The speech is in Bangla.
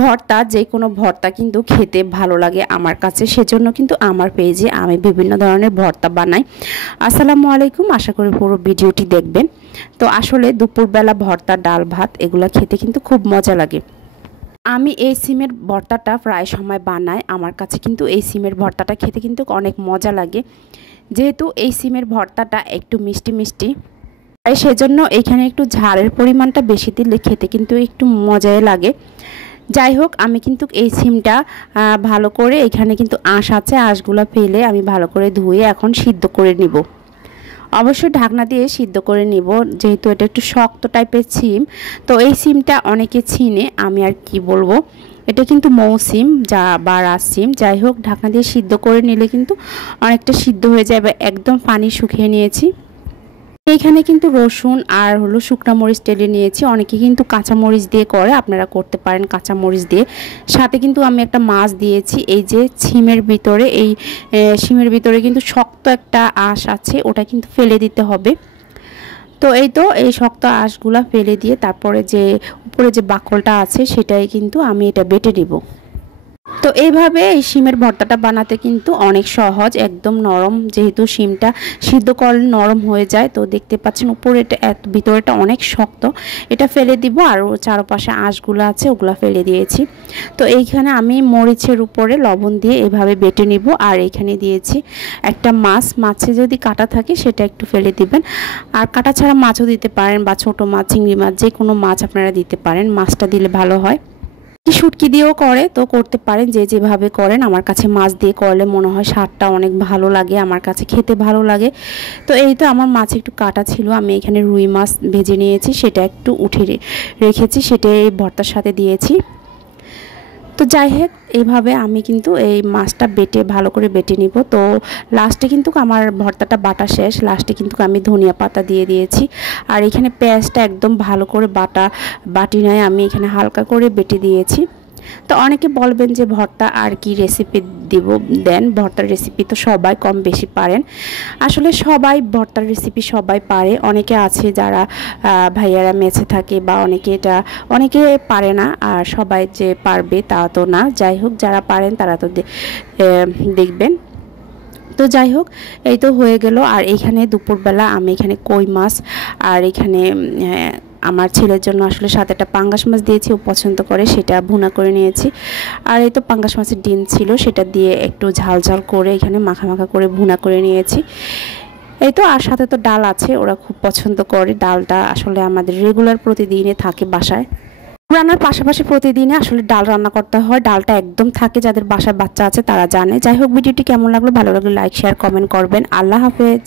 ভর্তা যে কোনো ভর্তা কিন্তু খেতে ভালো লাগে আমার কাছে, সেজন্য কিন্তু আমার পেজে আমি বিভিন্ন ধরনের ভর্তা বানাই। আসসালামু আলাইকুম, আশা করি পুরো ভিডিওটি দেখবেন। তো আসলে দুপুরবেলা ভর্তা, ডাল ভাত এগুলো খেতে কিন্তু খুব মজা লাগে। আমি এই সিমের ভর্তাটা প্রায় সময় বানাই। আমার কাছে কিন্তু এই সিমের ভর্তাটা খেতে কিন্তু অনেক মজা লাগে, যেহেতু এই সিমের ভর্তাটা একটু মিষ্টি মিষ্টি, তাই সেজন্য এখানে একটু ঝালের পরিমাণটা বেশি দিলে খেতে কিন্তু একটু মজাই লাগে। যাই হোক, আমি কিন্তু এই সিমটা ভালো করে, এখানে কিন্তু আঁশ আছে, আঁশগুলো ফেলে আমি ভালো করে ধুয়ে এখন সিদ্ধ করে নিব। অবশ্যই ঢাকনা দিয়ে সিদ্ধ করে নিব, যেহেতু এটা একটু শক্ত টাইপের সিম। তো এই সিমটা অনেকে চিনে, আমি আর কি বলবো, এটা কিন্তু মৌ সিম বা রাজ সিম। যাই হোক, ঢাকনা দিয়ে সিদ্ধ করে নিলে কিন্তু অনেকটা সিদ্ধ হয়ে যাবে। একদম পানি শুকিয়ে নিয়েছি। এইখানে কিন্তু রসুন আর শুকনা মরিচ টেলে নিয়েছি। অনেকে কিন্তু কাঁচা মরিচ দিয়ে করে, আপনারা করতে পারেন কাঁচা মরিচ দিয়ে। সাথে কিন্তু আমি একটা মাছ দিয়েছি। এই যে সিমের ভিতরে, এই সিমের ভিতরে কিন্তু শক্ত একটা আঁশ আছে, ওটা কিন্তু ফেলে দিতে হবে। তো এই শক্ত আঁশগুলা ফেলে দিয়ে তারপরে যে উপরে যে বাকলটা আছে সেটাই কিন্তু আমি এটা বেটে নিব। তো এইভাবে এই শিমের ভর্তাটা বানাতে কিন্তু অনেক সহজ, একদম নরম, যেহেতু শিমটা সিদ্ধ করলে নরম হয়ে যায়। তো দেখতে পাচ্ছেন উপরেটা ভিতরেটা অনেক শক্ত, এটা ফেলে দিব। আর চারপাশে আঁশগুলো আছে ওগুলো ফেলে দিয়েছি। তো এইখানে আমি মরিচের উপরে লবণ দিয়ে এভাবে বেটে নিব। আর এখানে দিয়েছি একটা মাছ, মাছে যদি কাটা থাকে সেটা একটু ফেলে দিবেন। আর কাটা ছাড়া মাছও দিতে পারেন, বা ছোটো মাছ, চিংড়ি মাছ, যে কোনো মাছ আপনারা দিতে পারেন। মাছটা দিলে ভালো হয়। শুটকি দিয়েও করে, তো করতে পারেন যে যেভাবে করেন। আমার কাছে মাছ দিয়ে করলে মনে হয় স্বাদটা অনেক ভালো লাগে, আমার কাছে খেতে ভালো লাগে। তো এই তো আমার মাছ একটু কাটা ছিল, আমি এখানে রুই মাছ ভেজে নিয়েছি, সেটা একটু উঠে রেখেছি, সেটা এই ভর্তার সাথে দিয়েছি। তো যাই হোক, এইভাবে আমি কিন্তু এই মাছটা ভালো করে বেটে নিব। তো লাস্টে কিন্তু আমার ভর্তাটা বাটা শেষ, লাস্টে কিন্তু আমি ধনিয়া পাতা দিয়ে দিয়েছি। আর এখানে পেঁয়াজটা একদম ভালো করে বাটি নয়, আমি এখানে হালকা করে বেটে দিয়েছি। তো অনেকে বলবেন যে ভর্তা আর কি রেসিপি দেন, ভর্তার রেসিপি তো সবাই কম বেশি পারেন। আসলে সবাই ভর্তার রেসিপি সবাই পারে। অনেকে আছে যারা ভাইয়ারা মেছে থাকে, বা অনেকে পারে না। আর সবাই যে পারবে তা তো না। যাই হোক, যারা পারেন তারা তো দেখবেন। তো যাই হোক, এই তো হয়ে গেল। আর এখানে দুপুরবেলা আমি এখানে কই মাছ, আর এখানে আমার ছেলের জন্য আসলে সাথে একটা পাঙ্গাস মাছ দিয়েছি, ও পছন্দ করে, সেটা ভুনা করে নিয়েছি। আর এই তো পাঙ্গাস মাছের ডিম ছিল, সেটা দিয়ে একটু ঝাল ঝাল করে এখানে মাখা মাখা করে ভুনা করে নিয়েছি। এই তো, আর সাথে তো ডাল আছে, ওরা খুব পছন্দ করে। ডালটা আসলে আমাদের রেগুলার প্রতিদিনে থাকে বাসায়। রান্নার পাশাপাশি প্রতিদিনে আসলে ডাল রান্না করতে হয়। ডালটা একদম থাকে, যাদের বাসায় বাচ্চা আছে তারা জানে। যাই হোক, ভিডিওটি কেমন লাগলো, ভালো লাগলে লাইক, শেয়ার, কমেন্ট করবেন। আল্লাহ হাফেজ।